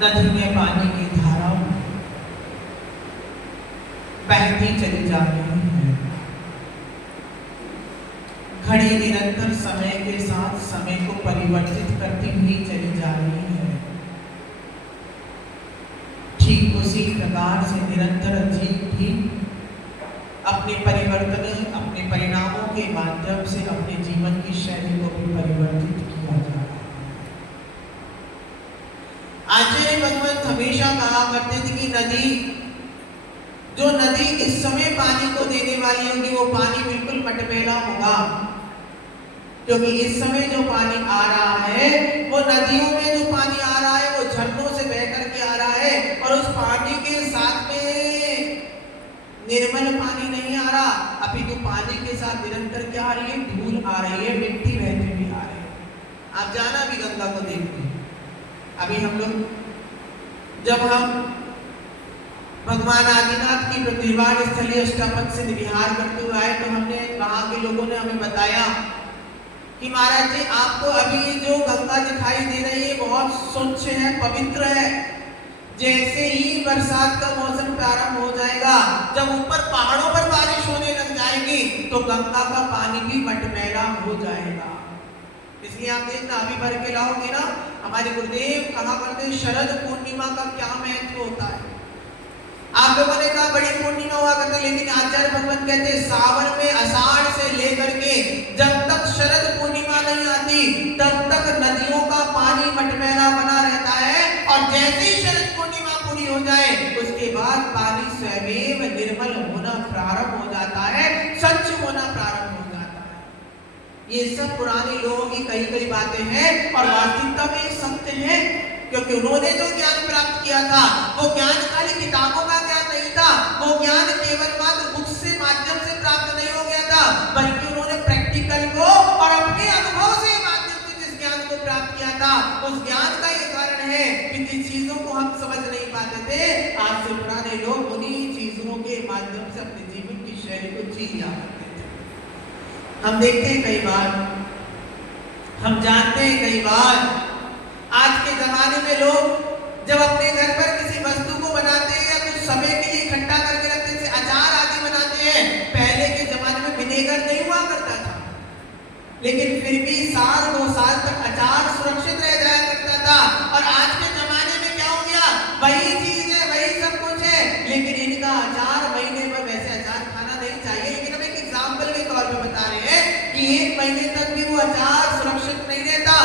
नदी में पानी की धारा बहती चली जा रही है। घड़ी निरंतर समय के साथ समय को परिवर्तित करती हुई चली जा रही है। ठीक उसी प्रकार से निरंतर जीव भी अपने परिवर्तन, अपने परिणामों के माध्यम से अपने जीवन की शैली को भी परिवर्तित किया जा रहा है। आचार्य भगवत हमेशा कहा करते थे कि नदी, जो नदी इस समय पानी को देने वाली होगी वो पानी बिल्कुल मटमैला होगा, क्योंकि इस समय जो पानी आ रहा है वो नदियों में जो पानी आ रहा है वो झरनों से बह करके आ रहा है, और उस पानी के साथ में निर्मल पानी नहीं आ रहा, अभी तो पानी के साथ निरंतर क्या आ रही है, धूल आ रही है, मिट्टी बहती हुई आ रही है। आप जाना भी गंगा को देखते हैं। अभी हम लोग जब हम भगवान आदिनाथ की प्रतिवार स्थलीय अष्टापद से विहार करते हुए आए तो हमने वहां के लोगों ने हमें बताया कि महाराज जी आपको अभी जो गंगा दिखाई दे रही है बहुत स्वच्छ है, पवित्र है। जैसे ही बरसात का मौसम प्रारंभ हो जाएगा, जब ऊपर पहाड़ों पर बारिश होने लग जाएगी तो गंगा का पानी भी मटमैला हो जाएगा। इसलिए आप देखना अभी भर के लाओगे ना, हमारे गुरुदेव कहा करते शरद पूर्णिमा का क्या महत्व होता है। आप लोगों ने कहा बड़ी पूर्णिमा हुआ करते, लेकिन आचार्य भगवान कहते सावन में आषाढ़ से लेकर के जब तक शरद पूर्णिमा नहीं आती तब तक नदियों का पानी मटमैला बना रहता है, और जैसे ही शरद पूर्णिमा पूरी हो जाए उसके बाद पानी स्वयं निर्मल होना प्रारंभ हो जाता है, स्वच्छ होना प्रारंभ हो जाता है। ये सब पुराने लोगों की कई कई बातें हैं और वास्तविकता में सत्य है, क्योंकि उन्होंने जो ज्ञान प्राप्त किया था वो ज्ञान खाली किताबों का ज्ञान नहीं था, वो ज्ञान केवल मात्र बुक से माध्यम से प्राप्त नहीं हो गया था, बल्कि उन्होंने प्रैक्टिकल को और अपने अनुभव से माध्यम से जिस ज्ञान को प्राप्त किया था उस ज्ञान का ये कारण है कि जिन चीजों को हम समझ नहीं पाते थे आज से पुराने लोग उन्हीं चीजों के माध्यम से अपने जीवन की शैली को जी लिया करते थे। हम देखते हैं कई बार, हम जानते हैं कई बार आज के जमाने में लोग जब अपने घर पर किसी वस्तु को बनाते हैं या कुछ समय के लिए इकट्ठा करके रखते हैं, अचार आदि बनाते हैं, पहले के जमाने में विनेगर नहीं हुआ करता था, लेकिन फिर भी साल 2 साल तक अचार सुरक्षित रह जाया करता था। और आज के जमाने में क्या हो गया, वही चीज है, वही सब कुछ है, लेकिन इनका अचार महीने में, वैसे अचार खाना नहीं चाहिए, लेकिन हम एक एग्जाम्पल के तौर पर बता रहे हैं कि 1 महीने तक भी वो अचार सुरक्षित नहीं रहता,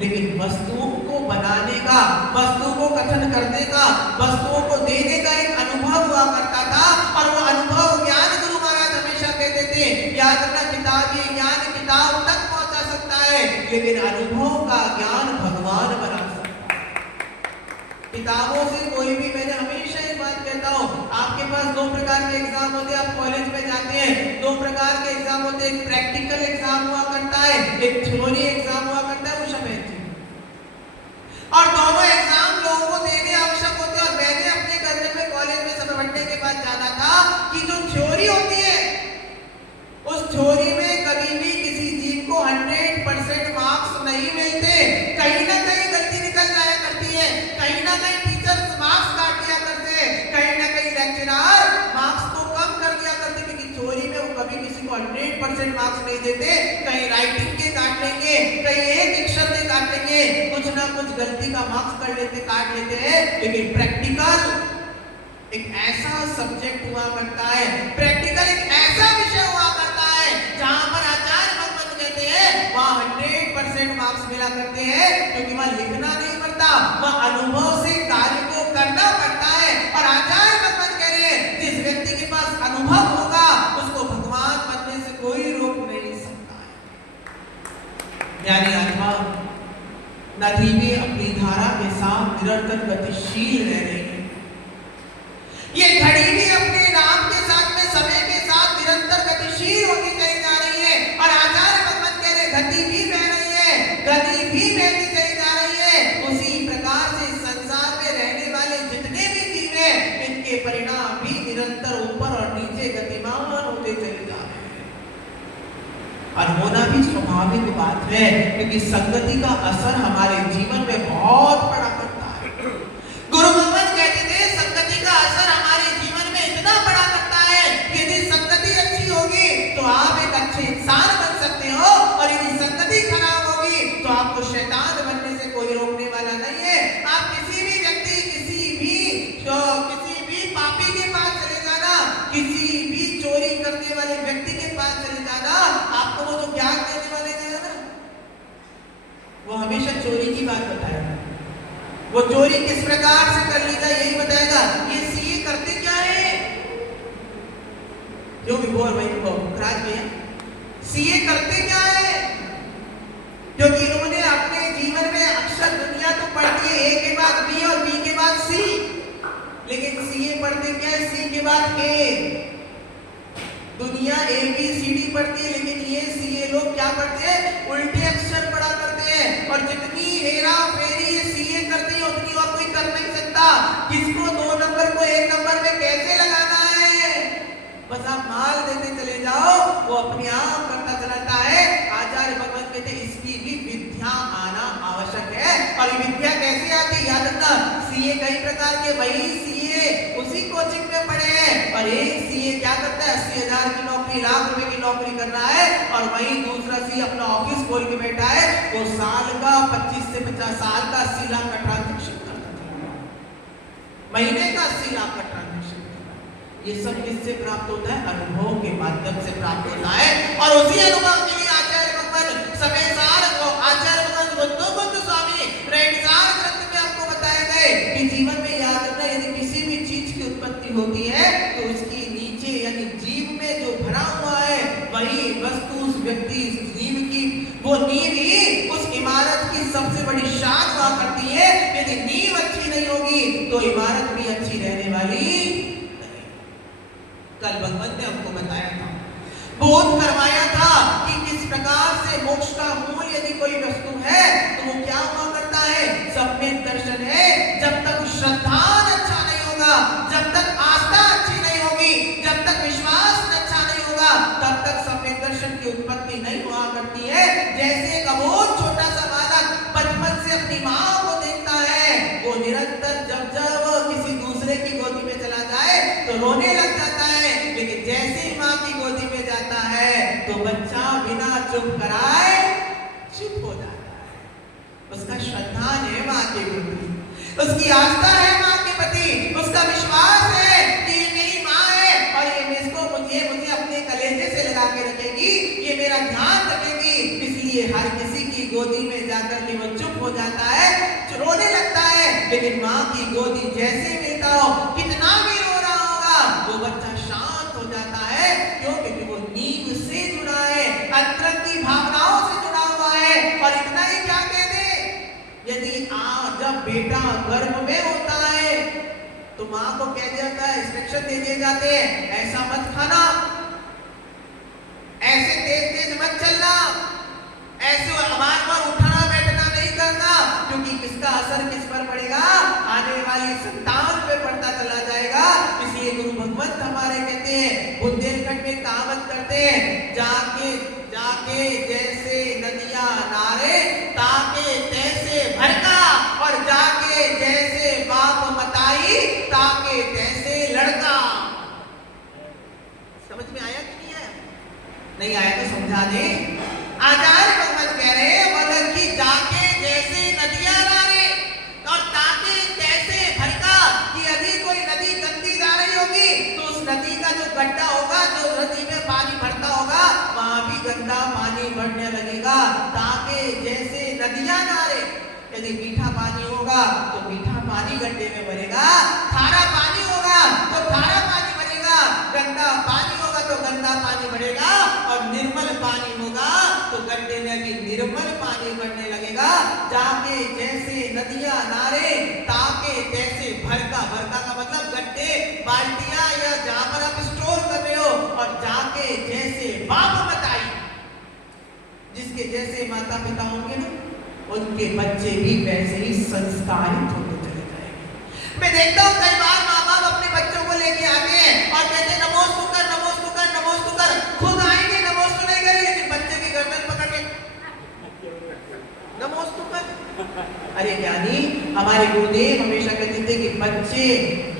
लेकिन वस्तुओं को बनाने का, वस्तुओं को कथन करने का, वस्तुओं को देने का एक अनुभव हुआ करता था। और वो अनुभव ज्ञान गुरु महाराज हमेशा कहते थे, याद रखना किताबी ज्ञान किताब तक पहुंचा सकता है, लेकिन अनुभव का ज्ञान भगवान बना सकता है। किताबों से कोई भी, मैंने हमेशा एक बात कहता हूँ, आपके पास दो प्रकार के एग्जाम होते हैं, आप कॉलेज में जाते हैं, दो प्रकार के एग्जाम होते हैं, एक प्रैक्टिकल एग्जाम हुआ करता है, एक थ्योरी एग्जाम हुआ करता है, वो शब्द और दोनों एग्जाम लोगों को देने आवश्यक होते हैं। और मैंने अपने करने में कॉलेज में समय बढ़ने के बाद जाना था कि जो थ्योरी होती है, उस थ्योरी में कभी भी किसी चीज को 100% मार्क्स नहीं मिलते, कहीं ना कहीं गलती निकल जाया करती है, कहीं ना कहीं टीचर्स मार्क्स काट दिया करते हैं, कहीं ना कहीं लेक्चरर मार्क्स को कम कर दिया करते, क्योंकि थ्योरी में वो कभी किसी को 100% मार्क्स नहीं देते, कहीं राइटिंग के काट लेंगे, कहीं एक डिक्शन के काट लेंगे, कुछ ना कुछ गलती का मार्क्स कर लेते, काट लेते हैं। लेकिन प्रैक्टिकल एक ऐसा सब्जेक्ट हुआ करता है, प्रैक्टिकल एक ऐसा विषय हुआ करता है जहां पर आचार्य भगवत कहते हैं वहां 100% मार्क्स मिला करते हैं, क्योंकि वहां लिखना नहीं पड़ता, वहां अनुभव से कार्य को करना पड़ता है। और आचार्य भगवत कह रहे हैं, जिस व्यक्ति के पास अनुभव होगा उसको भगवान बनने से कोई रोक नहीं सकता है। यानी आत्मा नदी में अपनी धारा के साथ निरंतर गतिशील रह रही है, ये घड़ी भी अपने नाम के साथ में समय के साथ निरंतर गतिशील होती चली जा रही है। और आचार्य भगवत कह रहे गति भी बह रही है, गति भी बहती चली जा रही है। उसी प्रकार से संसार में रहने वाले जितने भी जीव हैं, इनके परिणाम भी निरंतर ऊपर और नीचे गतिमान होते चले जा रहे हैं। और होना भी स्वाभाविक बात है, क्योंकि संगति का असर हमारे जीवन में बहुत बड़ा पड़ता है। गुरु भगवत कहते थे संगति का असर हमारे जीवन में इतना बड़ा करता है, यदि संगति अच्छी होगी तो आप एक अच्छे इंसान बन सकते हो, और यदि संगति खराब होगी तो आपको शैतान बनने से कोई रोकने वाला नहीं है। आप किसी भी व्यक्ति, किसी भी पापी के पास चले जाना, किसी भी चोरी करने वाले व्यक्ति के पास चले जाना, आपको वो जो ज्ञान देने वाले हैं ना, वो हमेशा चोरी की बात बताएगा, वो चोरी किस प्रकार से कर ली जाए यही बताएगा। ये सीए करते क्या है, जो भी बोल भाई को राज भैया, सीए करते क्या है? क्योंकि इन्होंने अपने जीवन में अक्सर दुनिया तो पढ़ती है ए के बाद बी और बी के बाद सी, लेकिन सीए पढ़ते क्या है? सी के बाद ए। दुनिया ए बी सी डी पढ़ती है, लेकिन ये सीए लोग क्या पढ़ते हैं? उल्टे अक्षर पढ़ा करते हैं। और जितनी हेरा फेरी ये सीए करते हैं उतनी और कोई कर नहीं सकता। किसको 2 नंबर को 1 नंबर में कैसे लगाना है, बस आप माल देते चले जाओ, वो अपने आप करता चलाता है। आचार्य भगवत कहते इसकी भी विद्या आना आवश्यक है। और ये विद्या कैसे आती? याद रखना, सीए कई प्रकार के, वही सीए उसी कोचिंग में पढ़े हैं, और एक सीए क्या करता है 80,000 की नौकरी, लाख रुपए की नौकरी कर रहा है, और वही दूसरा सीए अपना ऑफिस खोल के बैठा है, वो साल का 25 से 50 साल का 80 लाख का ट्रांजेक्शन करता है, महीने का 80 लाख का ट्रांजेक्शन। ये सब किससे प्राप्त होता है? अनुभव के माध्यम से प्राप्त होता है। और उसी अनुभव के लिए आचार्य भगवत समय सार आचार्य भगवत बुद्ध स्वामी रहनसार ग्रंथ में आपको बताए गए कि जीवन में याद रखना, यदि किसी भी चीज की उत्पत्ति होती है तो उसकी नीचे यानी जीव में जो भरा हुआ है वही वस्तु उस व्यक्ति जीव की वो नींव ही उस इमारत की सबसे बड़ी शान हुआ करती है। यदि नींव अच्छी नहीं होगी तो इमारत भी अच्छी रहने वाली नहीं। कल भगवत ने हमको बताया था, बोध करवाया था कि किस प्रकार से मोक्ष का मूल यदि कोई वस्तु है तो वो क्या हुआ करता है? सम्यक दर्शन है। जब तक श्रद्धा अच्छा नहीं होगा, जब तक आस्था अच्छी नहीं होगी, जब तक विश्वास अच्छा नहीं होगा, तब तक सम्यक दर्शन की उत्पत्ति नहीं हुआ करती है। जैसे एक अबोध छोटा सा बालक बचपन से अपनी माँ को देखता है, वो निरंतर जब किसी दूसरे की गोदी में चला जाए तो रोने लग जाता है, लेकिन जैसे ही माँ की गोदी में जाता है तो बच्चा बिना चुप कराए चुप हो जाता है। उसका श्रद्धा है माँ के प्रति, उसकी आस्था है माँ के प्रति, उसका विश्वास है कि ये मेरी माँ है और ये मुझे अपने कलेजे से लगा के रखेगी, ये मेरा ध्यान रखेगी। इसलिए हर किसी की गोदी में जाकर के वो चुप रोने लगता है, लेकिन माँ की गोदी जैसे मिलता हो, कितना भी रो रहा होगा, वो बच्चा शांत हो जाता है। क्यों? क्योंकि वो नींव से जुड़ा है, अंतरंग की भावनाओं से जुड़ा हुआ है। और इतना ही क्या कहते, यदि जब बेटा गर्भ में होता है तो माँ को कह दिया जाता है, इंस्ट्रक्शन दे दिए जाते हैं, ऐसा मत खाना, ऐसे तेज तेज मत चलना, ऐसे बार उठना बैठना नहीं करना, क्योंकि किसका असर किस पर पड़ेगा, आने वाली संतान पे पड़ता चला जाएगा। इसलिए गुरु भगवत हमारे कहते हैं, बुंदेलखंड में कहावत करते हैं, जाके जाके जैसे नदियां नारे, ताके तैसे भड़का, और जाके जैसे बाप मताई, ताके तैसे लड़का। समझ में आया कि नहीं आया? नहीं आया तो समझा दे। आचार्य भगवत कह रहे हैं, बोले कि जाके जैसे नदियां नारे और ताके तैसे भड़का, कि यदि कोई नदी गंदी जा रही होगी तो उस नदी का जो गड्ढा होगा, जो नदी में पानी भरता होगा, वहां भी गंदा पानी बढ़ने लगेगा। ताके जैसे नदियां नारे, यदि मीठा पानी होगा तो मीठा पानी गड्ढे में भरेगा, खारा पानी होगा तो खारा पानी भरेगा, गंदा पानी होगा तो गंदा पानी भरेगा, और निर्मल पानी होगा तो गड्ढे में भी निर्मल पानी बढ़ने लगेगा। जाके जैसे नदियां नारे, ताके तैसे भरका, भरका का मतलब गड्ढे, बाल्टियां, या जहां पर आप स्टोर कर रहे हो, और जाके जैसे बाप मताई, जिसके जैसे माता पिता होंगे ना, उनके बच्चे भी वैसे ही संस्कारित होते चले जाएंगे। मैं देखता हूँ कई बार माँ बाप अपने बच्चों को लेके आते हैं और कहते हैं नमोस्तु कर, नमोस्तु कर, नमोस्तु कर, खुद आएंगे नमोस्तु नहीं करेंगे, लेकिन बच्चे की गर्दन पकड़ के नमोस्तु कर। अरे ज्ञानी, हमारे गुरुदेव हमेशा कहते थे कि बच्चे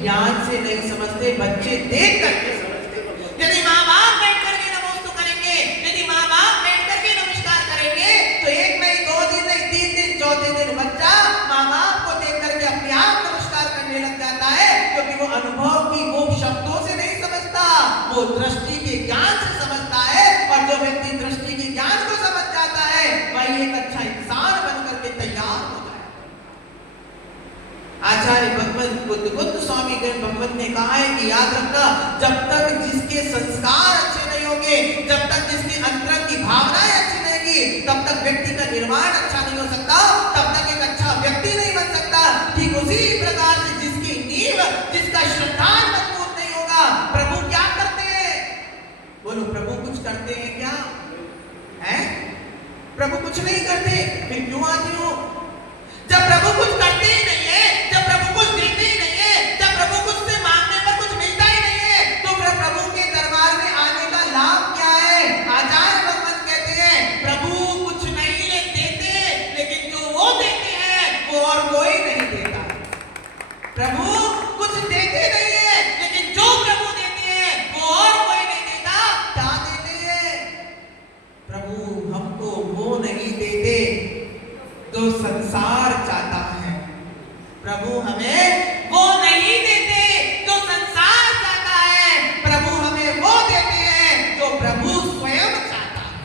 ज्ञान से नहीं समझते, बच्चे देख करके समझते। यदि माँ बाप बैठ करके नमोस्तु करेंगे, यदि माँ बाप बैठ करके नमस्कार करेंगे, तो एक नहीं, 2 दिन नहीं, 3 दिन, चौथे दिन बच्चा माँ बाप को देख करके अपने आप नमस्कार करने लग जाता है, क्योंकि वो अनुभव की, वो शब्दों से नहीं समझता, वो दृष्टि के ज्ञान से समझता है। और जो व्यक्ति दृष्टि के ज्ञान को समझ जाता है, वही एक अच्छा इंसान बन करके तैयार हो जाए। आचार्य भगवत बुद्ध स्वामी भगवत ने कहा है कि याद रखना, जब तक जिसके संस्कार अच्छे नहीं होंगे, जब तक जिसके अंतरंग की भावनाएं अच्छी नहीं होगी, तब तक व्यक्ति का निर्माण अच्छा नहीं हो सकता, तब तक एक अच्छा व्यक्ति नहीं बन सकता। ठीक उसी प्रकार से जिसकी नींव, जिसका श्रद्धान मजबूत नहीं होगा, प्रभु क्या करते हैं? बोलो, प्रभु कुछ करते हैं क्या? है? प्रभु कुछ नहीं करते, फिर क्यों आते हो? जब प्रभु कुछ करते ही नहीं है, जब प्रभु कुछ देते ही नहीं है, जब प्रभु कुछ से मांगने पर कुछ मिलता ही नहीं है, तो फिर प्रभु के दरबार में आने का लाभ क्या है? आचार्य भगवत कहते हैं, प्रभु कुछ नहीं देते, लेकिन जो वो देते हैं वो और कोई नहीं देता। प्रभु कुछ देते नहीं है, लेकिन जो प्रभु देते हैं वो और कोई नहीं देता। क्या देते हैं? प्रभु हमको वो नहीं देते जो संसार चाहता है, प्रभु हमें वो नहीं देते जो संसार चाहता है, प्रभु हमें वो देते हैं जो प्रभु स्वयं चाहता है।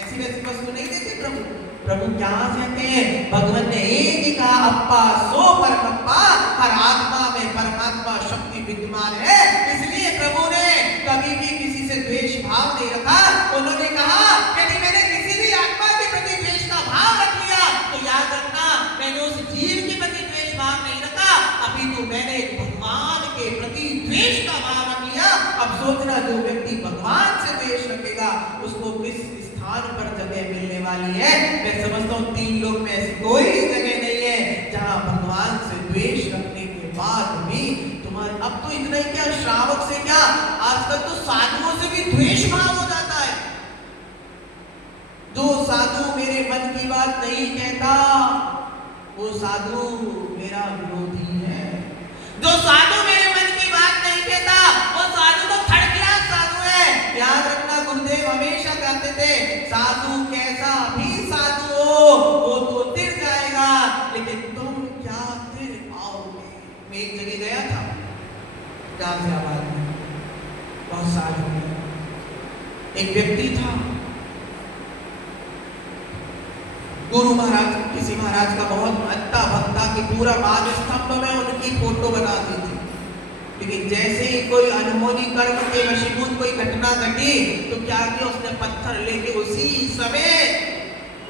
ऐसी वैसी वस्तु नहीं देते प्रभु। प्रभु क्या कहते हैं? भगवान ने एक ही कहा, अप्पा सो परमप्पा, हर आत्मा में परमात्मा शक्ति विद्यमान है। इसलिए प्रभु ने कभी भी किसी से द्वेष भाव नहीं रखा। उन्होंने कहा, यदि मैंने किसी भी आत्मा के प्रति द्वेष का भाव रख लिया, तो याद रखना, मैंने उस जीव के प्रति द्वेष भाव नहीं रखा, अभी तो मैंने भगवान के प्रति द्वेष का भाव रख लिया। अब सोचना, जो व्यक्ति भगवान से द्वेष रखेगा, उसको किस स्थान पर जगह मिलने वाली है? मैं समझता हूँ 3 लोक में ऐसी कोई जगह नहीं है जहाँ भगवान से द्वेष रखने के बाद भी तुम्हारे, अब तो इतना ही क्या, श्रावक से क्या, आजकल तो साधुओं से भी द्वेष भाव हो जाता है। जो साधु मेरे मन की बात नहीं कहता, वो साधु मेरा विरोधी है। जो साधु मेरे मन की बात नहीं कहता, वो साधु तो थर्ड क्लास साधु है। याद रखना, गुरुदेव हमेशा कहते थे, साधु कैसा भी साधु हो, वो तो तिर जाएगा, लेकिन तुम क्या तिर पाओगे? मैं एक जगह गया था, गाजियाबाद में, बहुत साल हो गए। एक व्यक्ति था, गुरु महाराज किसी महाराज का बहुत महत्ता भक्ता कि पूरा बाल स्तंभ में उनकी फोटो बना दी थी। लेकिन जैसे ही कोई अनहोनी कर्म के वशीभूत कोई घटना घटी तो क्या किया, उसने पत्थर लेके उसी समय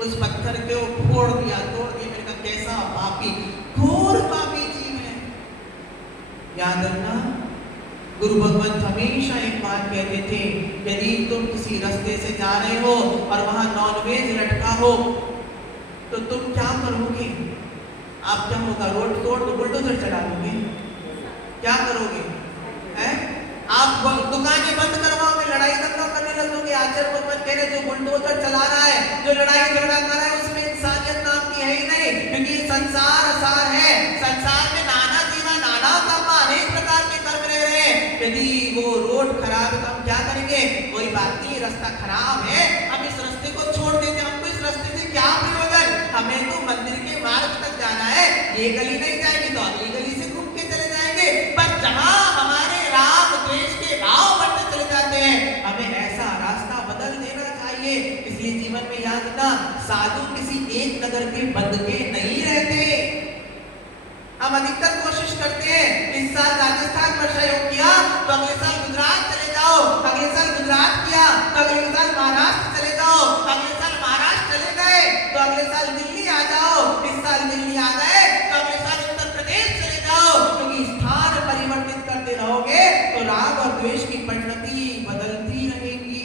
उस पत्थर के फोड़ दिया, तोड़ दिया। मैंने कहा कैसा पापी, घोर पापी जीव है। याद रखना, गुरु भगवंत हमेशा एक बात कहते थे, यदि तुम किसी रास्ते से जा रहे हो और वहां नॉनवेज लटका हो तो तुम क्या करोगे? आप क्या होगा, रोड तोड़ दो, बुलडोजर चला दोगे, क्या करोगे? हैं? आप दुकानें बंद करवाओगे, लड़ाई दंगा करने लगोगे। आचार्य भगवंत कह रहे जो बुलडोजर चला रहा है, जो लड़ाई झगड़ा कर रहा है, उसमें इंसानियत नाम की है ही नहीं, क्योंकि ये संसार असार है। संसार में नाना जीवा नाना कर्म, अनेक प्रकार के कर्म रह रहे हैं। यदि वो रोड खराब है तो हम क्या करेंगे? कोई बात नहीं, रास्ता खराब है, हम इस रास्ते को छोड़ देते, हमको इस रास्ते से क्या प्रयोजन, हमें तो मंदिर के मार्ग तक जाना है, ये गली नहीं जाएंगे तो अगली गली से घूम के चले जाएंगे। पर जहां हमारे राग द्वेष के भाव बढ़ते चले जाते हैं, हमें ऐसा रास्ता बदल देना चाहिए। इसलिए जीवन में याद रखना, साधु किसी एक नगर के बंद के नहीं रहते। हम अधिकतर कोशिश करते हैं, इस साल राजस्थान वर्षा योग किया तो अगले साल गुजरात चले जाओ, अगले साल गुजरात किया तो अगले साल महाराष्ट्र चले जाओ, अगले साल महाराष्ट्र चले गए तो अगले साल दिल्ली आ जाओ, इस साल दिल्ली आ गए तो अगले साल उत्तर प्रदेश चले जाओ। क्योंकि स्थान परिवर्तित करते रहोगे तो राग और द्वेष की परिणति बदलती रहेगी।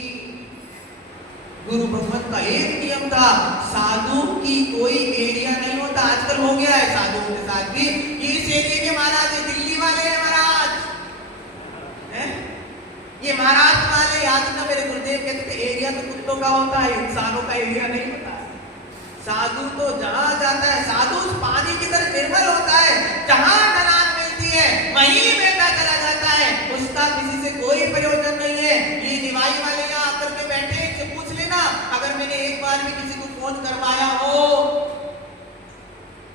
गुरु भगवत का एक नियम था, साधु की कोई एरिया नहीं होता। आजकल हो गया है साधुओं के साथ भी, इस एरिया के महाराज दिल्ली वाले हैं, महाराज है? ये महाराष्ट्र वाले। याद ना, मेरे गुरुदेव कहते थे एरिया तो कुत्तों का होता है, इंसानों का एरिया नहीं होता है। साधु तो जहां जाता है, साधु पानी की तरह निर्मल होता है, जहां ढलान मिलती है वहीं बहता चला जाता है, उसका किसी से कोई प्रयोजन नहीं है। ये निवाई वाले यहाँ आकर के बैठे, इनसे पूछ लेना, अगर मैंने एक बार भी किसी को फोन करवाया हो,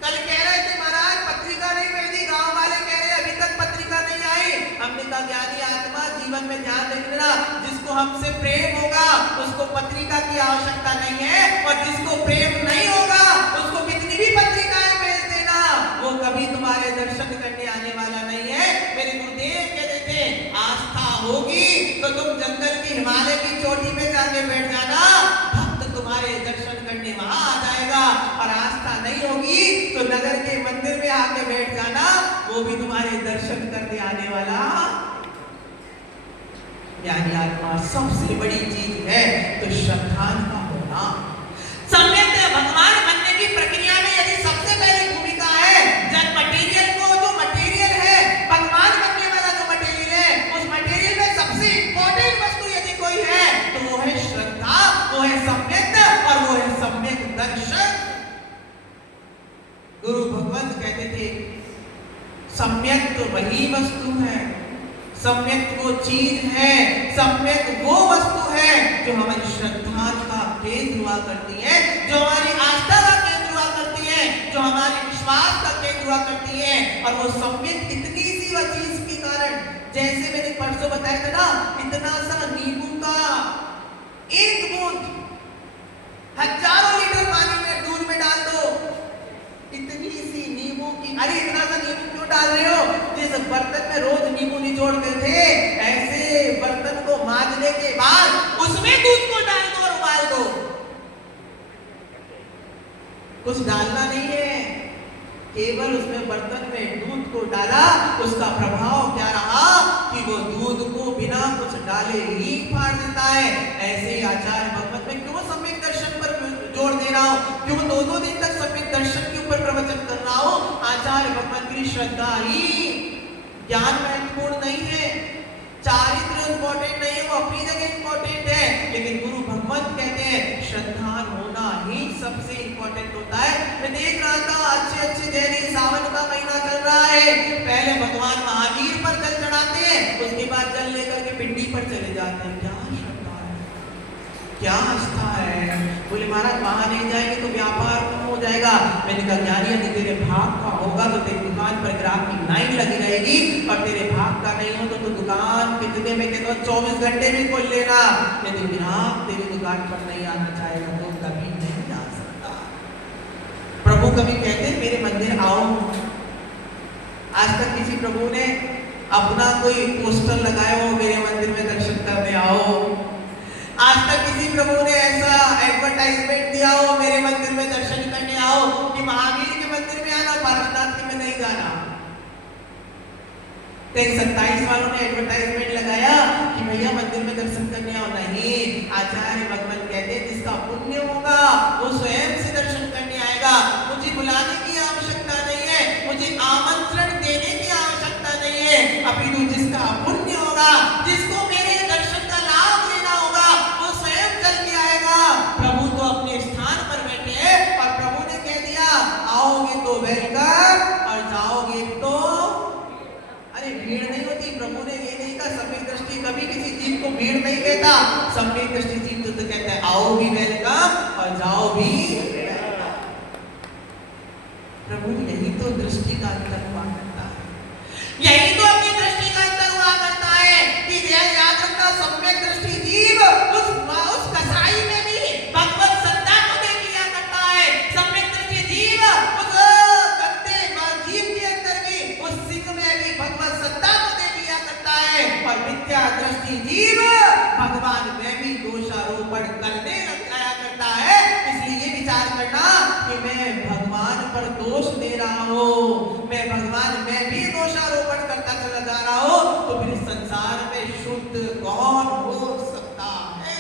कल कह रहे थे महाराज पत्रिका नहीं भेजी, गांव वाले कह रहे अभी तक पत्रिका नहीं आई। हमने कहा ज्ञानी आत्मा, जीवन में ध्यान रखना, जिसको हमसे प्रेम होगा उसको पत्रिका की आवश्यकता नहीं है, और जिसको प्रेम नहीं होगा उसको कितनी भी पत्रिकाएं भेज देना, वो कभी तुम्हारे दर्शन करने आने वाला नहीं है। मेरे गुरुदेव कहते थे आस्था होगी तो तुम जंगल की हिमालय की चोटी पे जाके बैठ जाना, भक्त तुम्हारे दर्शन करने वहां आ जाएगा। और आस्था नहीं होगी तो नगर के मंदिर में आके बैठ जाना, वो भी तुम्हारे दर्शन करने आने वाला। यानी आत्मा सबसे बड़ी चीज है तो श्रद्धान का होना। सम्यक भगवान बनने की प्रक्रिया में यदि सबसे पहली भूमिका है जब मटेरियल को, जो मटेरियल है, भगवान बनने वाला जो मटेरियल है, उस मटेरियल में सबसे इंपॉर्टेंट वस्तु यदि कोई है तो वो है श्रद्धा, वो है सम्यक, और वो है सम्यक दर्शन। गुरु भगवंत कहते थे सम्यक तो वही वस्तु है, सम्यक वो चीज है, सम्यक वो वस्तु है जो हमारी श्रद्धा का केंद्र हुआ करती है, जो हमारी आस्था का केंद्र हुआ करती है, जो हमारे विश्वास का केंद्र हुआ करती है। और वो सम्यक इतनी सी वह चीज के कारण, जैसे मैंने परसों बताया था ना, इतना सा नींबू का एक बूंद हजारों लीटर पानी में, दूध में डाल दो, इतनी सी नींबू की, अरे इतना सा नींबू क्यों डाल रहे हो? जिस बर्तन में रोज नींबू निचोड़ते थे, ऐसे बर्तन को मांजने के बाद उसमें दूध को डाल दो और उबाल दो। कुछ डालना नहीं है, केवल उसमें बर्तन में दूध को डाला, उसका प्रभाव क्या रहा कि वो दूध को बिना कुछ डाले ही फाड़ देता है। ऐसे आचार्य भगवत में क्यों सम्यक दर्शन पर जोर दे रहा हूं, क्यों दो दिन तक सम्यक दर्शन के ऊपर प्रवचन कर रहा हूं? आचार्य भगवत की श्रद्धा ही, ज्ञान महत्वपूर्ण नहीं है, चारित्र इंपॉर्टेंट नहीं है, वो अपनी जगह इंपॉर्टेंट है, लेकिन गुरु भगवत कहते हैं श्रद्धान होना ही सबसे इंपॉर्टेंट होता है। मैं देख रहा था अच्छे जैनी, सावन का महीना चल रहा है, पहले भगवान महावीर पर जल चढ़ाते हैं, उसके बाद जल लेकर के पिंडी पर चले जाते हैं। क्या श्रद्धा है, क्या आस्था है। बोले महाराज वहां नहीं जाएंगे तो व्यापार कम हो जाएगा। मैंने कहा ज्ञानी यदि तेरे भाग का होगा तो तेरी दुकान पर ग्राहक की लाइन लगी रहेगी, और तेरे भाग का नहीं हो तो दुकान कितने में कहते 24 घंटे में खोल लेना। यदि ग्राहक तेरी दुकान पर नहीं आना चाहेगा तो कभी नहीं आ सकता। प्रभु कभी आज तक किसी प्रभु ने अपना कोई पोस्टर लगाया हो मेरे मंदिर में दर्शन करने आओ? आज तक किसी प्रभु ने ऐसा एडवर्टाइजमेंट दिया हो मेरे मंदिर में दर्शन करने आओ कि महावीर के मंदिर में आना, पारसनाथ के में नहीं जाना? कई 27 वालों ने एडवर्टाइजमेंट लगाया कि भैया मंदिर में दर्शन करने आओ। नहीं, आचार्य भगवान कहते हैं जिसका पुण्य होगा वो स्वयं से दर्शन करने आएगा। मुझे बुलाने की आवश्यकता नहीं है, मुझे आमंत्रण देने की आवश्यकता नहीं है। अपितु जिसका पुण्य होगा, जिसको मेरे दर्शन का लाभ लेना होगा, वो स्वयं चल के आएगा। प्रभु तो अपने स्थान पर बैठे हैं और प्रभु ने कह दिया आओगे तो वेलकम और जाओगे तो। अरे भीड़ नहीं होती, प्रभु ने ये नहीं कहा। सम्यक दृष्टि कभी किसी जीव को भीड़ नहीं कहता। सम्यक दृष्टि जीव तो कहता है आओ भी वेलकम और जाओ भी वेलकम। प्रभु यही तो दृष्टि का अंतर हुआ करता है, यही तो अपनी दृष्टि का अंतर हुआ करता है कि याद रखना सम्यक दृष्टि जीव उस कसाई में भी भगवत सत्ता को देख लिया करता है। सम्यक दृष्टि जीव उस गंदे जीव के अंदर भी, उस सिंह में भी भगवत सत्ता को देख लिया करता है। और मिथ्या दृष्टि जीव भगवान में भी दोषारोपण करने लगाया करता है। इसलिए विचार करना कि मैं भगवान पर दोष दे रहा हूँ, मैं भगवान में भी दोषारोपण करता चला जा रहा हूँ, तो फिर संसार में शुद्ध कौन हो सकता है?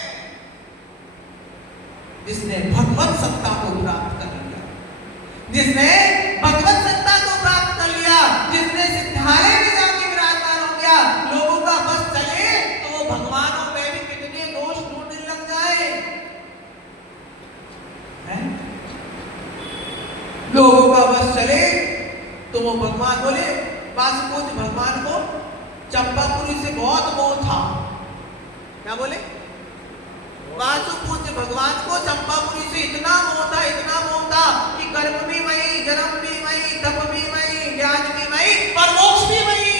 जिसने भगवत सत्ता को प्राप्त कर लिया, जिसने भगवत सत्ता को प्राप्त कर लिया, जिसने सिद्धालय में जाके विराजमान हो गया। लोगों का बस चले तो वो भगवानों में भी कितने दोष ढूंढने लग जाए। लोगों का बस चले तो वो भगवान बोले। वासुपूज्य भगवान को चंपापुरी से बहुत मोह था। क्या बोले? वासुपूज्य भगवान को चंपापुरी से इतना मोह था, इतना मोह था कि कर्म भी वही, जन्म भी वही, तप भी वही, ज्ञान भी वही और मोक्ष भी वही।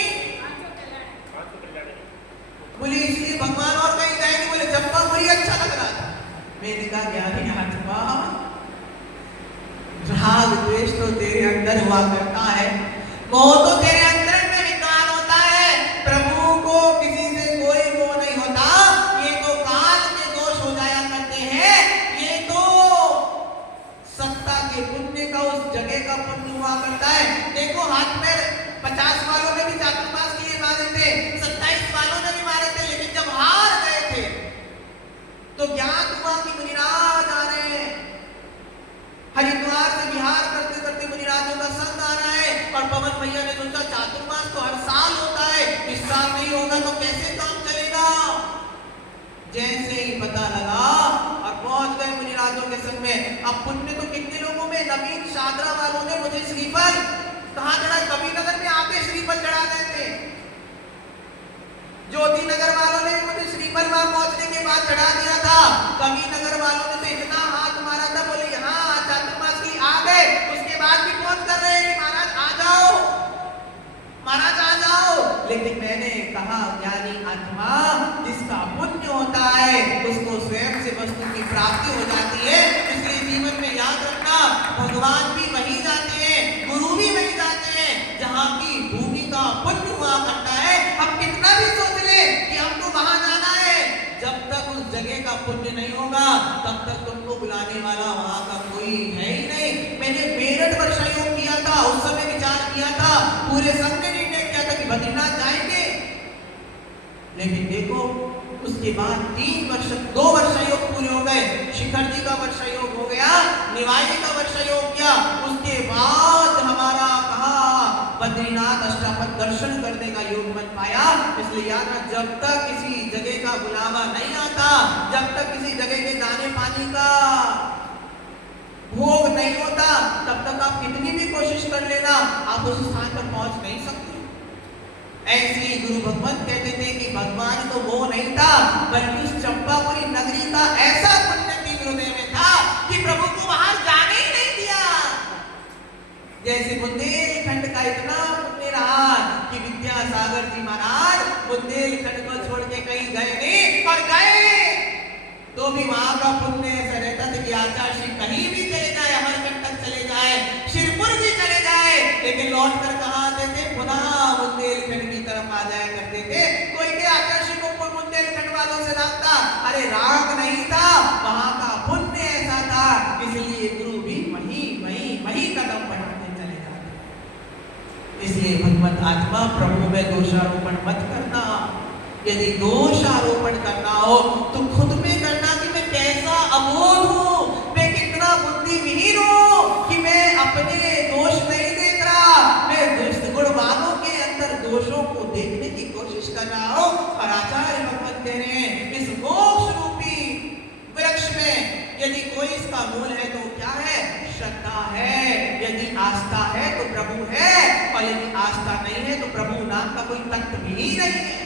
बोले इसलिए भगवान और कहीं गए नहीं, बोले चंपापुरी अच्छा लग रहा था। मैंने कहा ज्ञानी आत्मा, राग द्वेष तो तेरे अंदर हुआ करता है, मोह तो तेरे अंदर में विकार होता है। प्रभु को किसी से कोई मोह नहीं होता। ये तो काल के दोष हो जाया करते हैं, ये तो सत्ता के पुण्य का, उस जगह का पुण्य हुआ करता है। देखो हाथ में 50 वालों ने भी चातुर्मास के लिए मारे थे, 27 वालों ने भी मारे थे, लेकिन जब हार गए थे तो ज्ञान हुआ कि मुनिराज आ रहे हैं। हरिद्वार से बिहार करते करते मुनिराजों का संग आ रहा है और पवन भैया ने सोचा चातुर्मास तो हर साल होता है, इस साल नहीं होगा तो कैसे काम चलेगा। जैसे ही पता लगा और पहुंच गए मुनिराजों के संग में। अब पुण्य तो कितने लोगों में, नवीन शादरा वालों ने मुझे श्रीफल कहाँ चढ़ा, कविनगर में आके श्रीफल चढ़ा गए थे। ज्योति नगर वालों ने मुझे श्रीफल वहां पहुंचने के बाद चढ़ा दिया था। कविनगर वालों ने तो इतना हाथ मारा था, बोले यहाँ चातुर्मास की आ गए, उसके बाद भी फोन कर रहे हैं कि महाराज आ जाओ, महाराज आ जाओ। लेकिन मैंने कहा ज्ञानी आत्मा, जिसका पुण्य होता है उसको स्वयं से वस्तु की प्राप्ति हो जाती है। इसलिए जीवन में याद रखना, भगवान भी वहीं जाते हैं, गुरु भी वहीं जाते हैं जहाँ की भूमि का पुण्य हुआ करता है। हम कितना भी सोच ले कि हमको वहां जाना है, जब तक उस जगह का पुण्य नहीं होगा तब तक तुमको बुलाने वाला वहां का कोई है ही नहीं। मैंने मेरठ वर्षा योग किया था, उस समय विचार किया था, पूरे संघ ने निर्णय किया था कि बद्रीनाथ जाएंगे। लेकिन देखो उसके बाद 2 वर्षा योग पूरे हो गए। शिखर जी का वर्षा योग हो गया, निवाई का वर्षा योग किया, उसके बाद हमारा कहा बद्रीनाथ अष्टापद दर्शन करने का योग बन पाया। इसलिए याद रख, जब तक किसी जगह का बुलावा नहीं आता, जब तक किसी जगह के दाने पानी का भोग नहीं होता, तब तक आप कितनी भी कोशिश कर लेना, आप उस स्थान पर पहुंच नहीं सकते। ऐसे ही गुरु भगवत कहते थे कि भगवान तो वो नहीं था, बल्कि उस चंपापुरी नगरी का ऐसा पुण्य की हृदय में था कि प्रभु को बाहर जाने ही नहीं दिया। जैसे बुंदेलखंड का इतना पुण्य रहा कि विद्यासागर जी महाराज बुंदेलखंड को छोड़ के कहीं गए नहीं, और गए तो भी वहां का पुण्य ऐसा रहता था कि आचार्य श्री कहीं भी चले जाए, अमरकंटक चले जाए, शिरपुर भी चले जाए, लेकिन लौट कर कहाँ आते थे? पुनः अरे राग नहीं था, वहां का पुण्य ऐसा था, इसलिए गुरु भी वही कदम बढ़ाते चले जाते। इसलिए भगवत आत्मा प्रभु में दोषारोपण मत करना। यदि दोषारोपण करना हो तो खुद में करना कि मैं कैसा अबोध हूं, मैं कितना बुद्धिहीन हूं कि मैं अपने दोष नहीं देख रहा, मैं दुष्ट गुणवानों के अंदर दोषों को देखने की कोशिश कर रहा हूं। और आचार्य भगवत कह रहे हैं इस मोक्ष रूपी वृक्ष में यदि कोई इसका मूल है तो क्या है? श्रद्धा है। यदि आस्था है तो प्रभु है, और यदि आस्था नहीं है तो प्रभु नाम का कोई तत्व ही नहीं है।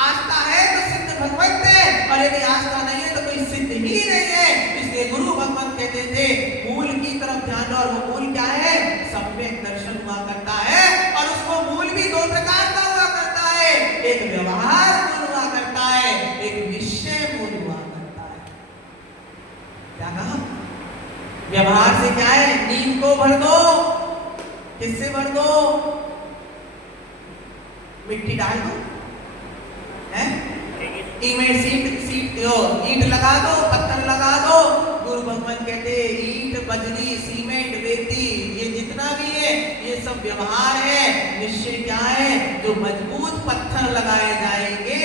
आस्था है तो सिद्ध भगवत है, और यदि आस्था नहीं है तो कोई सिद्ध ही नहीं है। इसलिए गुरु भगवत कहते थे मूल की तरफ ध्यान दो, और वो मूल क्या है? सम्यक दर्शन हुआ करता है, और उसको मूल भी दो प्रकार का हुआ करता है, एक व्यवहार मूल हुआ करता है, एक निश्चय मूल हुआ करता है। क्या कहा? व्यवहार से क्या है? नींद को भर दो, किससे भर दो? मिट्टी डाल दो, ईंट लगा दो, पत्थर लगा दो। गुरु भगवान कहते ईंट, बजरी, सीमेंट, रेती, ये जितना भी है ये सब व्यवहार है। निश्चय क्या है? जो मजबूत पत्थर लगाए जाएंगे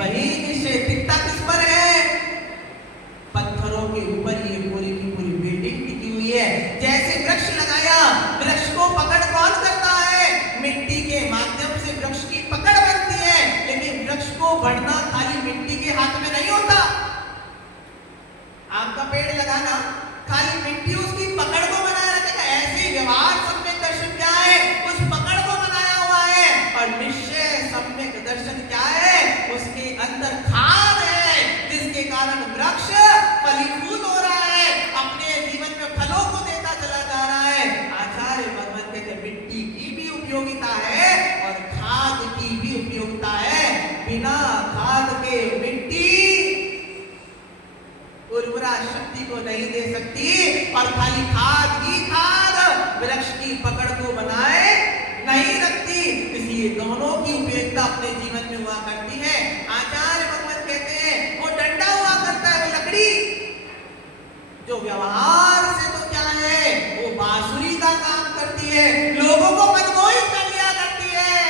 वही निश्चय। टिकता किस पर है? पत्थरों के ऊपर ये पूरी की पूरी बिल्डिंग टिकी हुई है। जैसे वृक्ष लगाया, वृक्ष को पकड़ कौन करता है? मिट्टी के माध्यम से वृक्ष की पकड़ बनती है, लेकिन वृक्ष को बढ़ना खाली मिट्टी के हाथ में नहीं होता। आम का पेड़ लगाना खाली मिट्टी उसकी पकड़ को बनाए रखेगा। ऐसे व्यवहार सम्यक दर्शन क्या है? उस पकड़ को बनाया हुआ है। और निश्चय सम्यक दर्शन क्या है? उसके अंदर खाद है, जिसके कारण वृक्ष फलीभूत हो रहा है, अपने जीवन में फलों को देता चला जा रहा है। आचार्य भगवान कहते मिट्टी की भी उपयोगिता है और खाद की भी उपयोगिता है। बिना खाद के मिट्टी उर्वरा शक्ति को नहीं दे सकती, और खाली खाद ही खाद वृक्ष की पकड़ को बनाए नहीं रखती। इसलिए दोनों की उपयोगिता अपने जीवन में हुआ करती है। आचार्य भगवान कहते हैं वो डंडा हुआ करता है, वो लकड़ी जो व्यवहार से तो क्या है? वो बांसुरी का काम करती है, लोगों को मनमोहित कर लिया करती है,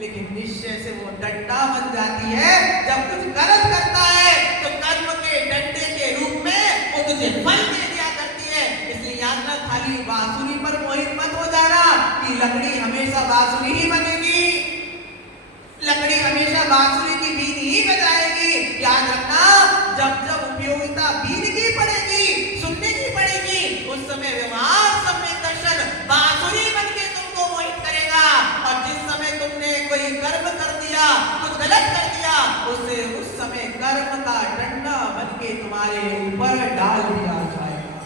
लेकिन निश्चय से वो डंडा बन जाती है। जब कुछ गलत करता है तो कर्म के डंडे के रूप में वो तुझे फल दे दिया करती है। इसलिए याद ना, खाली बांसुरी पर मोहित मत हो जाना कि लकड़ी हमेशा बांसुरी ही बनेगी, लकड़ी हमेशा बांसुरी की बीन ही बजाएगी। याद रखना, जब जब उपयोगिता बीन की पड़ेगी, सुनने की पड़ेगी, उस समय व्यवहार सम्यक दर्शन बांसुरी बन के तुमको मोहित करेगा। और जिस समय तुमने कोई कर्म कर दिया, कुछ गलत कर दिया, उसे उस समय कर्म का डंडा बन के तुम्हारे ऊपर डाल दिया जाएगा।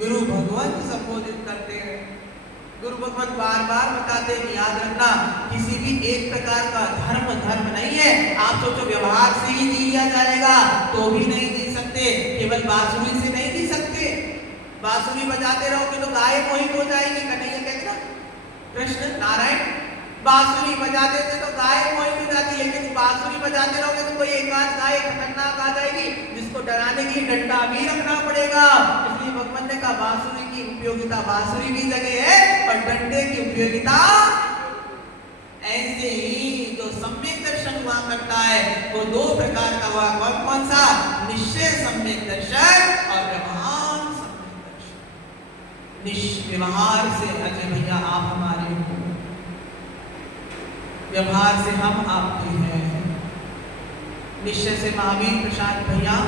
गुरु भगवान संबोधित करते हैं, गुरु भगवान बार बार बताते हैं, याद रखना किसी भी एक प्रकार का धर्म नहीं है। आप सोचो व्यवहार से ही जी लिया जाएगा तो भी नहीं जी सकते, केवल बांसुरी से नहीं जी सकते। बांसुरी बजाते रहोगे तो गाय मोहित हो जाएगी। कन्हैया कहते ना, कृष्ण नारायण बांसुरी बजाते थे तो गाय मोहित हो जाती, लेकिन बांसुरी बजाते रहोगे तो कोई एकांत गाय खतरनाक आ जाएगी जिसको डराने के लिए डंडा भी रखना पड़ेगा। इसलिए भगवान ने कहा बांसुरी की उपयोगिता बांसुरी की जगह है और डंडे की उपयोगिता ऐसे ही जो सम्यक दर्शन हुआ करता है वो दो प्रकार का हुआ। कौन कौन सा? निश्चय सम्यक दर्शन और व्यवहार सम्यक दर्शन। व्यवहार से अजय भैया आप हमारे हो, व्यवहार से हम आपके हैं। निश्चय से महावीर प्रसाद भैया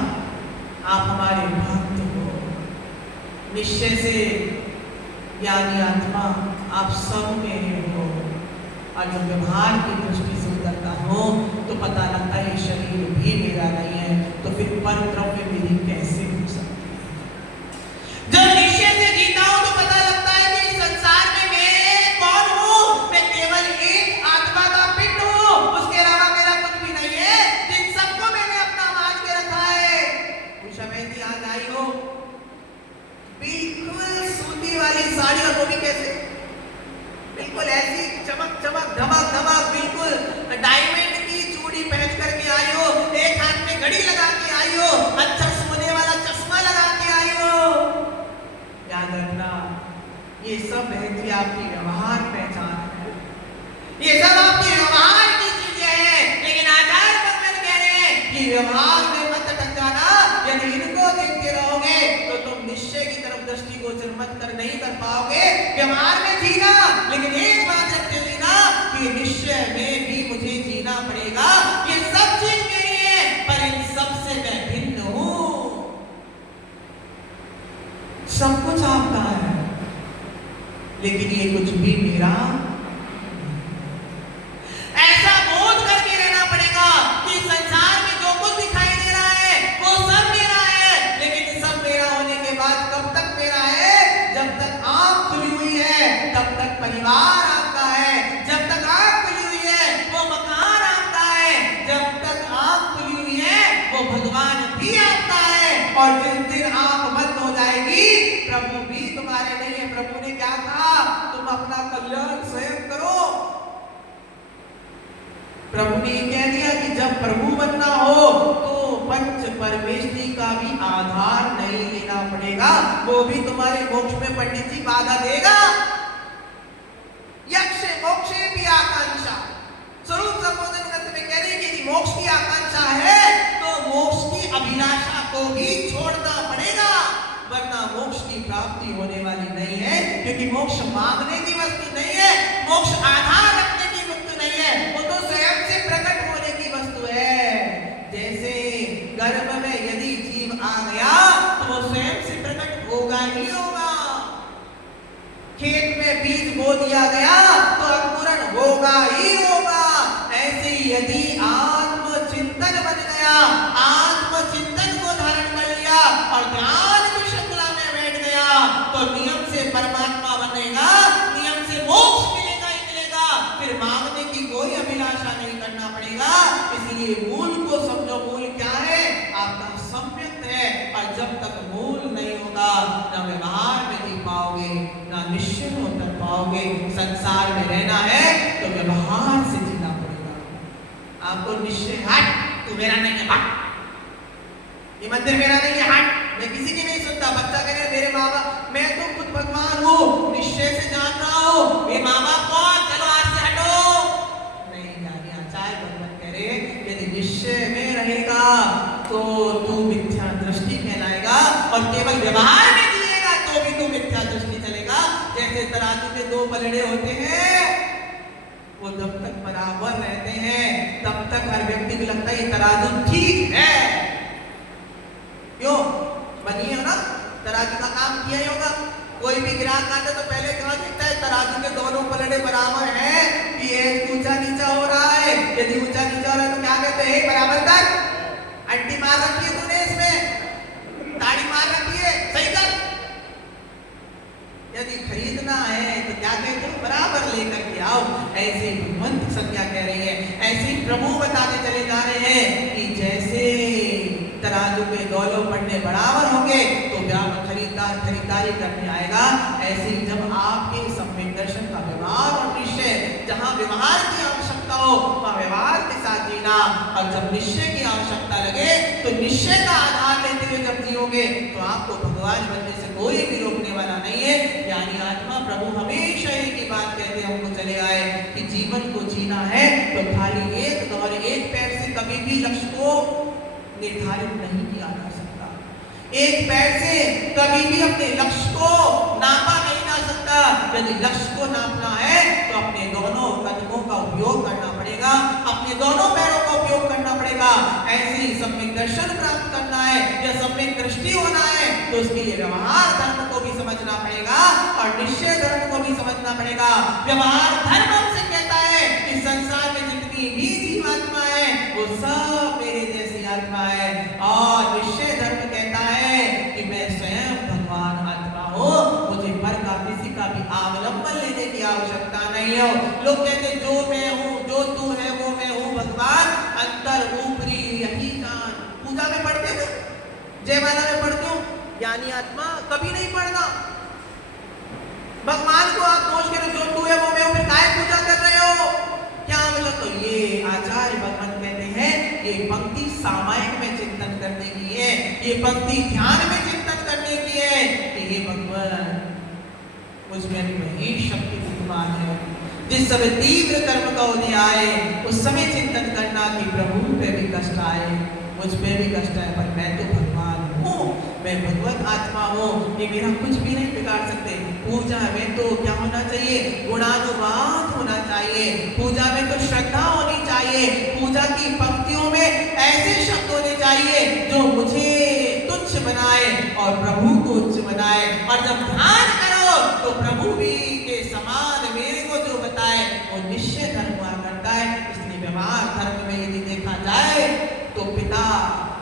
आप हमारे भक्त हो। निश्चय से ज्ञानी आत्मा आप सब में हो। और जब व्यवहार की दृष्टि से उतरता हो तो पता लगता है ये शरीर भी मेरा नहीं है, तो फिर पर द्रव्य मेरी कैसे हो सकती है। जब निश्चय से जीता हूं तो पता लगता है कि संसार में मैं कौन हूं? मैं केवल एक आत्मा का पिंड हूं, उसके अलावा मेरा कुछ भी नहीं है, जिन सबको मैंने अपना मान के रखा है। उषा मेहंदी आज आई हो, बिल्कुल सूती वाली साड़ी, और वो भी कैसे? बिल्कुल ऐसी चमक चमक धमक धमक, बिल्कुल डायमंड की चूड़ी पहन करके आई हो, एक हाथ में घड़ी ये सब बहन जी आपकी व्यवहार पहचान है, ये सब आपकी व्यवहार की चीजें हैं। लेकिन आचार्य भगवान कह रहे हैं कि व्यवहार में मत अटक जाना। यदि इनको देखते रहोगे तो तुम निश्चय की तरफ दृष्टिगोचर मत कर नहीं कर पाओगे। व्यवहार में जीना, लेकिन एक बात रखते जीना कि निश्चय में भी मुझे जीना पड़ेगा। ये सब चीज मेरी है, पर इन सबसे मैं भिन्न हूं। सब कुछ आपका है, लेकिन ये कुछ भी मेरा। ऐसा बोध करके रहना पड़ेगा कि संसार में जो कुछ दिखाई दे रहा है वो सब मेरा है। लेकिन सब मेरा होने के बाद कब तक मेरा है? जब तक आंख खुली हुई है तब तक परिवार आपका है, जब तक आंख खुली हुई है वो मकान आपका है, जब तक आंख खुली हुई है वो भगवान भी आपका है। और जिस दिन आंख बंद हो जाएगी प्रभु भी तुम्हारे नहीं है। प्रभु ने क्या कहा? तुम अपना कल्याण स्वयं करो। प्रभु ने कह दिया कि जब प्रभु बनना हो तो पंच परमेष्टि का भी आधार नहीं लेना पड़ेगा, वो भी तुम्हारे मोक्ष में पंडित जी बाधा देगा। यक्ष मोक्षे भी आकांक्षा, स्वरूप संबोधन करते में कह रहे हैं कि यदि मोक्ष की आकांक्षा है तो मोक्ष की अभिलाषा को भी छोड़ना पड़ेगा, वरना मोक्ष की प्राप्ति होने वाली नहीं है। क्योंकि मोक्ष मांगने की वस्तु नहीं है, मोक्ष आधार रखने की वस्तु नहीं है, वो तो स्वयं से प्रकट होने की वस्तु है। जैसे गर्भ में यदि जीव आ गया तो वो स्वयं से प्रकट होगा ही होगा। खेत में बीज बो दिया गया तो अंकुरण होगा ही होगा। ऐसे ही यदि आत्मचिंतन बन गया, आत्मचिंतन को धारण कर लिया और ज्ञान की श्रृंखला में बैठ गया तो नियम से परमात्मा बनेगा, नियम से मोक्ष मिलेगा ही मिलेगा। फिर मांगने की कोई अभिलाषा नहीं करना पड़ेगा। इसलिए मूल को समझो। मूल क्या है? आपका सम्यक है। और जब तक मूल नहीं होगा ना व्यवहार में जी पाओगे, ना निश्चय में उतर पाओगे। संसार में रहना है तो व्यवहार से जीना पड़ेगा। आपको निश्चय, हट तू मेरा नहीं है, हट ये मंदिर मेरा नहीं है, हट मैं किसी की नहीं सुनता। बच्चा कहे मेरे माँ बाप, मैं तो खुद भगवान हूँ, निश्चय से जान रहा हूँ, ये माँ बाप कौन, चलो आज से हटो। नहीं जानिए, आचार्य भगवान कह रहे यदि निश्चय में रहेगा तो तू मिथ्या दृष्टि कहलाएगा, और केवल व्यवहार में जिएगा तो भी तू मिथ्या दृष्टि चलेगा। जैसे तराजू के दो पलड़े होते हैं, वो जब तक बराबर रहते हैं तब तक हर व्यक्ति को लगता है ये तराजू ठीक है। क्यों? बनिए हो ना, तराजू का काम किया ही होगा। कोई भी ग्राहक आता तो पहले कहाँ देखता है तराजू के दोनों पलड़े बराबर हैं कि ये ऊंचा नीचा हो रहा है। यदि ऊंचा नीचा हो रहा है तो क्या कहते हैं? बराबर कर, अंटी मार रखी है तूने, इसमें ताड़ी मार रखी है, सही कर। यदि खरीदना है तो क्या कहते हो? बराबर लेकर के आओ। ऐसे भगवंत संज्ञा कह रही है, ऐसे ही प्रभु बताते चले जा रहे हैं कि जैसे तराजू के दोनों पन्ने बराबर होंगे तो खरीदार खरीदारी करने आएगा। ऐसे ही जब आपके सम्यक दर्शन का व्यवहार और निश्चय, जहाँ व्यवहार की आवश्यकता हो वहाँ व्यवहार के साथ जीना, और जब निश्चय की आवश्यकता लगे तो निश्चय का आधार लेते हुए जब जियोगे तो आपको भगवान बनने से कोई भी रोकने वाला नहीं है। यानी आत्मा प्रभु हमेशा एक ही बात कहते हमको चले आए कि जीवन को जीना है तो खाली एक दौर एक पैर से कभी भी लक्ष्य को निर्धारित नहीं किया जा सकता। एक पैर से कभी भी अपने लक्ष्य को नापा नहीं जा सकता। यदि लक्ष्य को नापना है तो अपने दोनों कदमों का उपयोग करना पड़ेगा, अपने दोनों पैरों का उपयोग करना पड़ेगा। ऐसे ही सम्यक दर्शन प्राप्त करना है या सम्यक दृष्टि होना है तो उसके लिए व्यवहार धर्म को भी समझना पड़ेगा और निश्चय धर्म को भी समझना पड़ेगा। व्यवहार धर्म हमसे कहता है कि संसार में जितनी भी जीवात्मा है वो सब मेरे जैसी आत्मा है, और निश्चय धर्म कहता है कि मैं स्वयं भगवान आत्मा हूँ, मुझे पर का किसी का भी अवलंबन लेने की आवश्यकता नहीं हो। लोग कहते जो मैं हूँ, जो तू है वो मैं हूँ भगवान, अंतर ऊपरी यही जान। पूजा में पढ़ते हो, जयमाला में पढ़ते हो, ज्ञानी आत्मा कभी नहीं पढ़ना। भगवान को आप दोष करो, जो तू है वो मैं हूँ, फिर काय पूजा कर रहे हो? क्या मतलब? तो ये आचार्य भगवान कहते हैं ये पंक्ति सामायिक में चिंतन करने की है, ये पंक्ति ध्यान में चिंतन करने की है कि हे भगवान मुझमें भी वही शक्ति विद्यमान है। जिस समय तीव्र कर्म का उदय आए उस समय चिंतन करना कि प्रभु पे भी कष्ट आए, मुझ पे भी कष्ट आए, पर मैं तो भगवान हूँ, मैं भगवत आत्मा हूँ, ये मेरा कुछ भी नहीं बिगाड़ सकते। पूजा में तो क्या होना चाहिए? गुणानुवाद होना चाहिए। पूजा में तो श्रद्धा होनी चाहिए। पूजा की पंक्तियों में ऐसे शब्द होने चाहिए जो मुझे तुच्छ बनाए और प्रभु को उच्च बनाए। और जब ध्यान करो तो प्रभु भी के समान मेरे को जो बताए वो निश्चय धर्म हुआ करता है। इसलिए व्यवहार धर्म में यदि देखा जाए तो पिता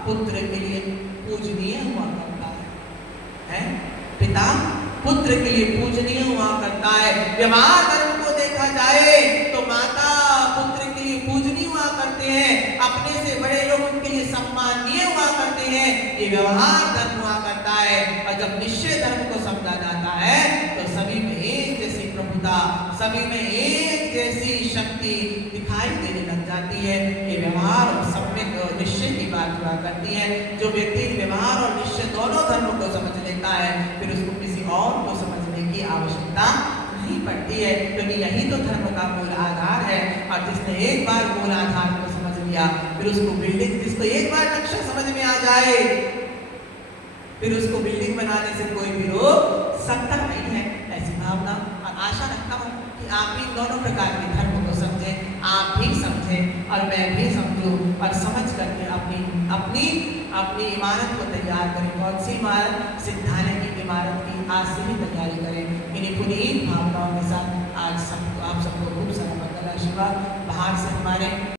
पुत्र के लिए पूजनीय हुआ करता है? पिता पुत्र के लिए पूजनीय हुआ करता है। व्यवहार धर्म को देखा जाए तो माता पुत्र के लिए पूजनीय हुआ करते हैं, अपने से बड़े लोग उनके लिए सम्माननीय हुआ करते हैं। ये व्यवहार धर्म हुआ करता है। और जब निश्चय धर्म को समझा जाता है तो सभी में एक जैसी प्रभुता, सभी में एक जैसी शक्ति दिखाई देने लग जाती है। ये व्यवहार और सम्यक निश्चय की बात हुआ करती है। जो व्यक्ति व्यवहार और निश्चय दोनों धर्मों को समझ लेता है फिर उसको किसी और को समझने की आवश्यकता नहीं पड़ती है, क्योंकि यही तो धर्म का मूल आधार है। और जिसने एक बार मूल आधार को समझ लिया फिर उसको बिल्डिंग, जिसको एक बार नक्शा समझ में आ जाए फिर उसको बिल्डिंग बनाने से कोई भी रोक सकता नहीं है। ऐसी भावना और आशा रखता हूँ कि आप भी दोनों प्रकार के धर्म को समझें, आप भी समझें और मैं भी समझूं और समझ करके अपनी अपनी अपनी इमारत को तैयार करें। कौन सी इमारत? सिद्धालय की इमारत की आज से ही तैयारी करें। इन्हीं पुनीत भावनाओं के साथ आज सब आप सबको खूब सारा मंगल आशीर्वाद। बाहर से हमारे